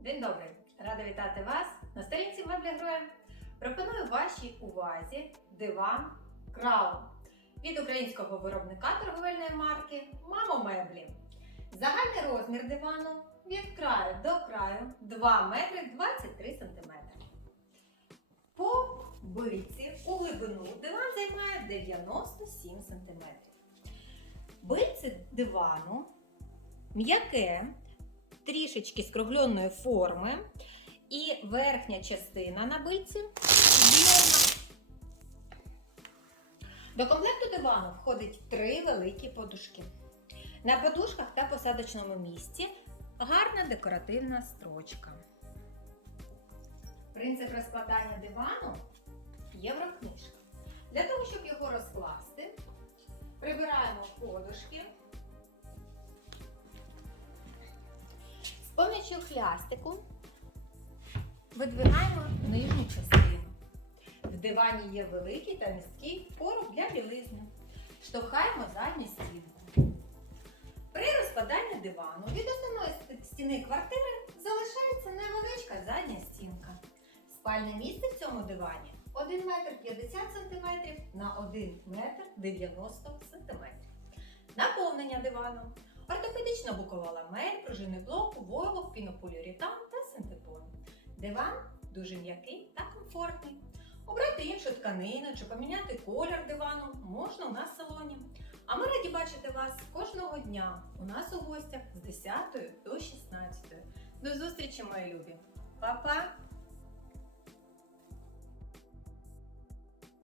День добрий! Рада вітати вас на сторінці меблі героя. Пропоную вашій увазі диван Краун від українського виробника торговельної марки Мамо Меблі. Загальний розмір дивану від краю до краю 2 метри 23 сантиметри. По бильці у глибину диван займає 97 сантиметрів. Бильце дивану м'яке, трішечки скругленої форми, і верхня частина на бильці з'ємна. До комплекту дивану входить три великі подушки. На подушках та посадочному місці гарна декоративна строчка. Принцип розкладання дивану єврокнижка. Для того, щоб його розкласти, прибираємо подушки. Помічю видвигаємо нижню частину. В дивані є великий та місткий поруб для білизни. Штовхаємо задню стінку. При розкладанні дивану від основної стіни квартири залишається невеличка задня стінка. Спальне місце в цьому дивані 1 метр 50 см на 1 метр 90 см. Наповнення дивану. Бокова ламель, пружинний блок, войлок, пінополіуретан та синтепон. Диван дуже м'який та комфортний. Обрати іншу тканину чи поміняти колір дивану можна у нас в салоні. А ми раді бачити вас кожного дня у нас у гостях з 10 до 16. До зустрічі, мої любі! Па-па!